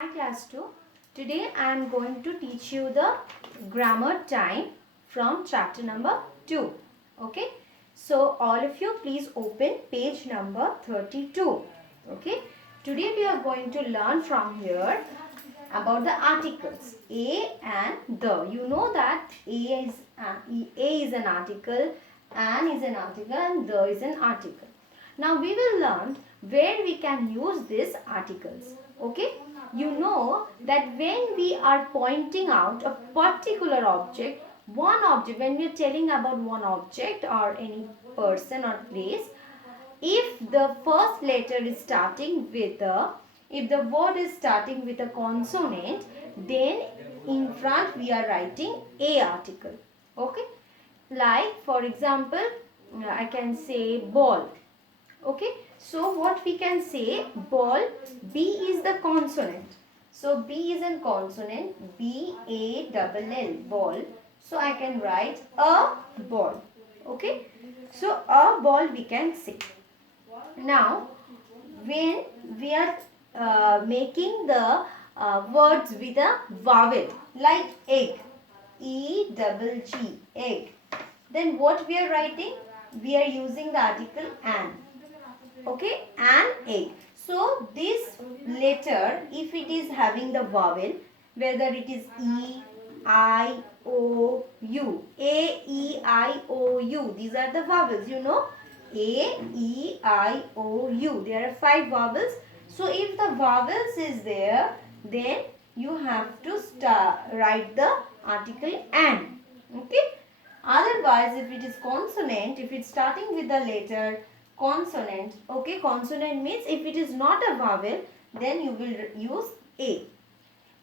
Hi class 2. Today I am going to teach you the grammar time from chapter number 2. Okay. So all of you please open page number 32. Okay. Today we are going to learn from here about the articles a and the. You know that a is an article, an is an article and the is an article. Now we will learn where we can use these articles. Okay. You know that when we are pointing out a particular object, when we are telling about one object or any person or place, if the first letter is starting with a, if the word is starting with a consonant, then in front we are writing a article. Okay. Like for example, I can say ball. Okay, so what we can say, ball, B is the consonant. So B is a consonant, B-A-L-L, ball. So I can write a ball. Okay, so a ball we can say. Now, when we are making the words with a vowel, like egg, E-double-G, egg, then what we are writing? We are using the article an. Okay, an egg. So this letter, if it is having the vowel, whether it is E, I, O, U, A, E, I, O, U, these are the vowels, you know, A, E, I, O, U, there are 5 vowels. So if the vowels is there, then you have to write the article an. Okay. Otherwise, if it is consonant, if it's starting with the letter consonant, okay, consonant means if it is not a vowel, then you will use a.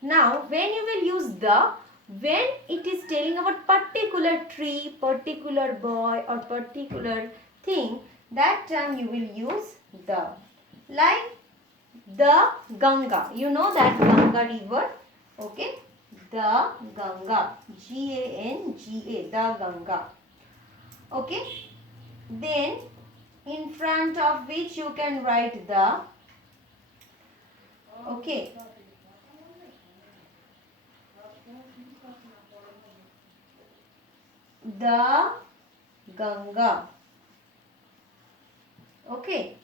Now, when you will use the, when it is telling about particular tree, particular boy or particular thing, that time you will use the. Like the Ganga, you know that Ganga river, okay, the Ganga, G-A-N-G-A, the Ganga. Okay, then in front of which you can write the, okay, the Ganga. Okay,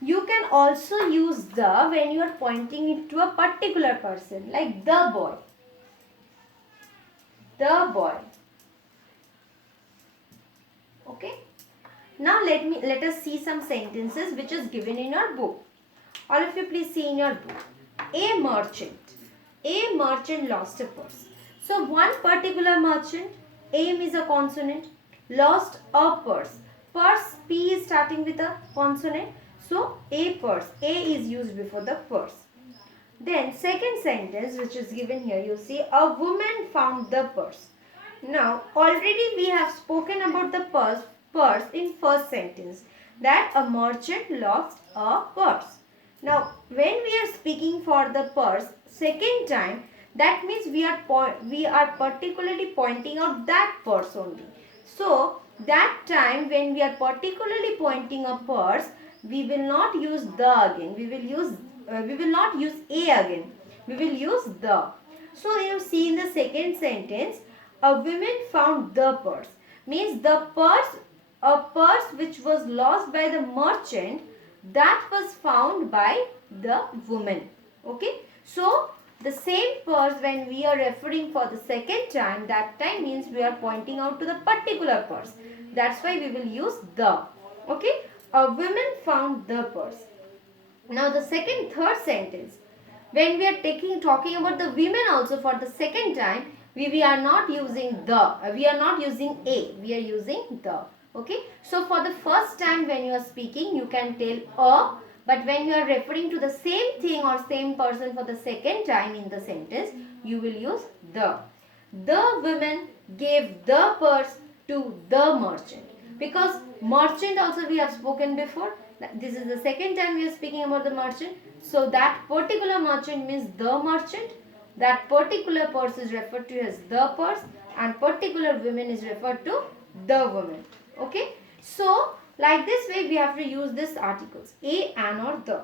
you can also use the when you are pointing it to a particular person, like the boy, the boy. Okay, now let us see some sentences which is given in your book. All of you please see in your book. A merchant lost a purse. So one particular merchant, aim is a consonant, lost a purse. Purse, P is starting with a consonant. So a purse, A is used before the purse. Then second sentence which is given here, you see a woman found the purse. Now already we have spoken about the purse in first sentence, that a merchant lost a purse. Now when we are speaking for the purse second time, that means we are particularly pointing out that purse only. So that time when we are particularly pointing a purse, we will not use the again. We will not use a again. We will use the. So you see in the second sentence, a woman found the purse. Means the purse, a purse which was lost by the merchant, that was found by the woman. Okay. So the same purse when we are referring for the second time, that time means we are pointing out to the particular purse. That's why we will use the. Okay. A woman found the purse. Now the third sentence, when we are talking about the women also for the second time, we are not using the, we are not using a, we are using the. Okay. So for the first time when you are speaking, you can tell a, but when you are referring to the same thing or same person for the second time in the sentence, you will use the. The woman gave the purse to the merchant. Because merchant also we have spoken before. This is the second time we are speaking about the merchant. So that particular merchant means the merchant. That particular purse is referred to as the purse, and particular woman is referred to the woman. Okay. So like this way we have to use these articles a, an or the.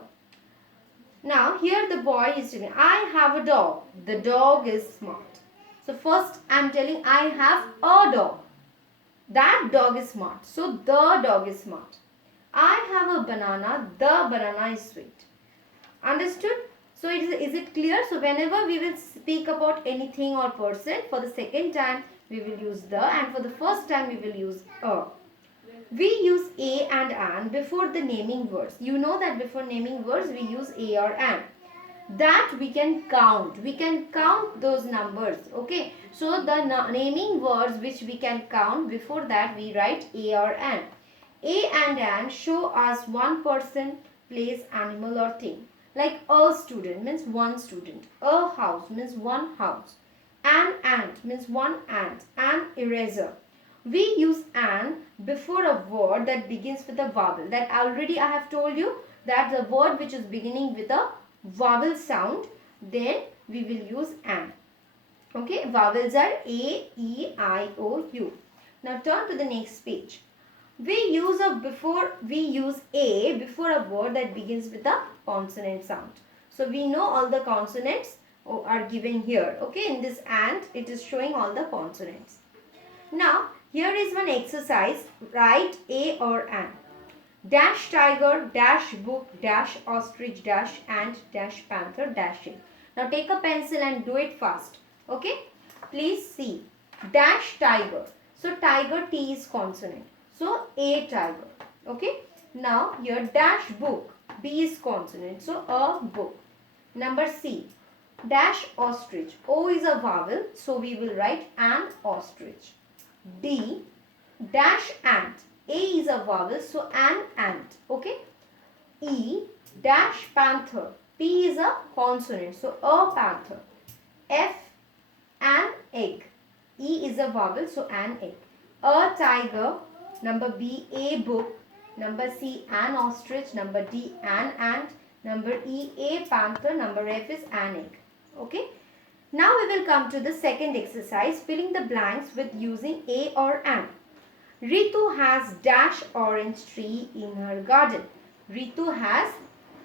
Now here the boy is telling, I have a dog. The dog is smart. So first I am telling I have a dog. That dog is smart. So the dog is smart. I have a banana. The banana is sweet. Understood? So is it clear? So whenever we will speak about anything or person, for the second time we will use the, and for the first time we will use a. We use a and an before the naming words. You know that before naming words we use a or an. That we can count. We can count those numbers. Okay. So the naming words which we can count, before that we write a or an. A and an show us one person, place, animal or thing. Like a student means one student. A house means one house. An ant means one ant. An eraser. We use an before a word that begins with a vowel. That already I have told you that the word which is beginning with a vowel sound, then we will use an. Okay, vowels are A, E, I, O, U. Now turn to the next page. We use a before word that begins with a consonant sound. So we know all the consonants are given here. Okay, in this and it is showing all the consonants. Now here is one exercise. Write a or an. Dash tiger, dash book, dash ostrich, dash ant, dash panther, dash it. Now take a pencil and do it fast. Okay, please see. Dash tiger. So tiger, T is consonant. So a tiger. Okay. Now here dash book. B is consonant. So a book. Number C. Dash ostrich. O is a vowel. So we will write an ostrich. D. Dash ant. A is a vowel. So an ant. Okay. E. Dash panther. P is a consonant. So a panther. F. An egg. E is a vowel. So an egg. A tiger. Number B, a book. Number C, an ostrich. Number D, an ant. Number E, a panther. Number F is an egg. Okay. Now we will come to the second exercise, filling the blanks with using a or an. Ritu has dash orange tree in her garden. Ritu has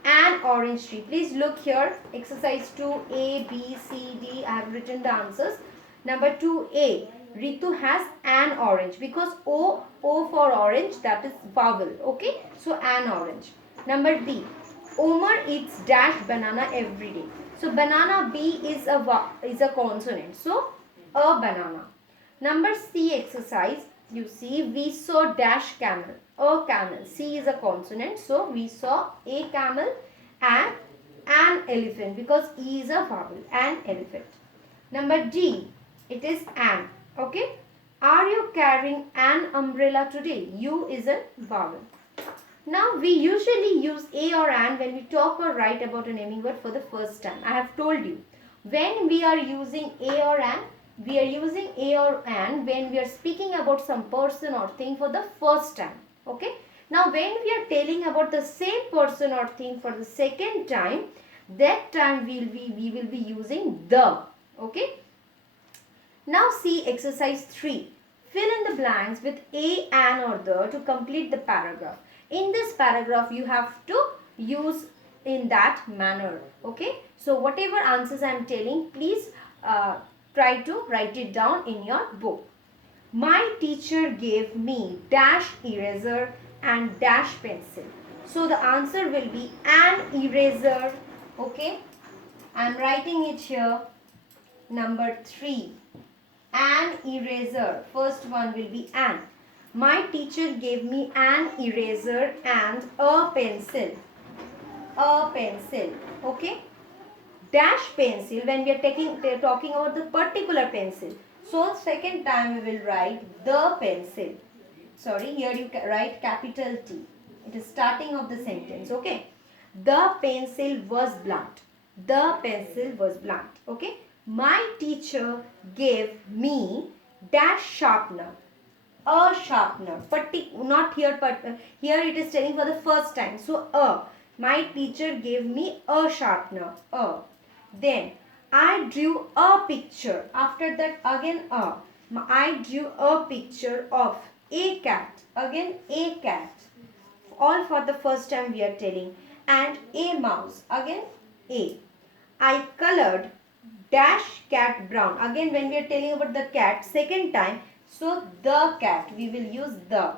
an orange tree. Please look here. Exercise 2, A, B, C, D. I have written the answers. Number 2A. Ritu has an orange, because O for orange, that is vowel. Okay. So an orange. Number B. Omar eats dash banana every day. So banana, B is a consonant. So a banana. Number C exercise. You see, we saw dash camel. A camel. C is a consonant. So we saw a camel and an elephant, because E is a vowel. An elephant. Number D. It is an. Okay. Are you carrying an umbrella today? U is a vowel. Now we usually use a or an when we talk or write about a naming word for the first time. I have told you. When we are using a or an, we are using a or an when we are speaking about some person or thing for the first time. Okay. Now when we are telling about the same person or thing for the second time, that time we will be using the. Okay. Now see exercise 3. Fill in the blanks with a, an or the to complete the paragraph. In this paragraph you have to use in that manner. Okay. So whatever answers I am telling, please try to write it down in your book. My teacher gave me dash eraser and dash pencil. So the answer will be an eraser. Okay. I am writing it here. Number 3. An eraser. First one will be an. My teacher gave me an eraser and a pencil. A pencil. Okay. Dash pencil, when we are talking about the particular pencil. So second time we will write the pencil. Sorry, here you write capital T. It is starting of the sentence. Okay. The pencil was blunt. The pencil was blunt. Okay. My teacher gave me dash sharpener. A sharpener. Not here, but here it is telling for the first time. So a. My teacher gave me a sharpener. A. Then I drew a picture. After that again a. I drew a picture of a cat. Again a cat. All for the first time we are telling. And a mouse. Again A. I colored dash cat brown. Again, when we are telling about the cat, second time, so the cat, we will use the.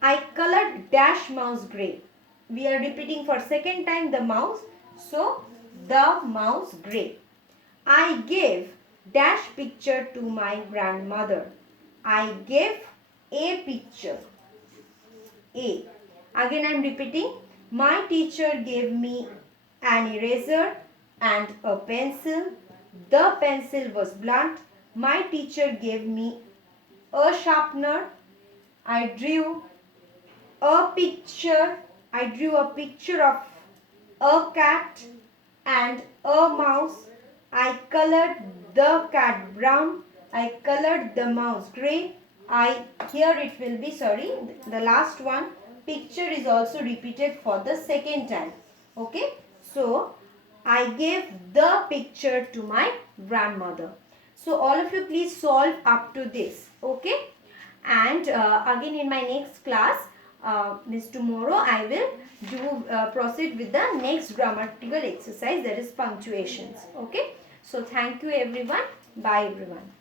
I colored dash mouse grey. We are repeating for second time the mouse, so the mouse grey. I gave dash picture to my grandmother. I gave a picture. A. Again I am repeating. My teacher gave me an eraser and a pencil. The pencil was blunt. My teacher gave me a sharpener. I drew a picture. I drew a picture of a cat and a mouse. I colored the cat brown. I colored the mouse grey. Here it will be, the last one. Picture is also repeated for the second time. Okay. So, I gave the picture to my grandmother. So, all of you please solve up to this. Okay. And again in my next class, this tomorrow, I will proceed with the next grammatical exercise, that is punctuations. Okay. So, thank you everyone. Bye everyone.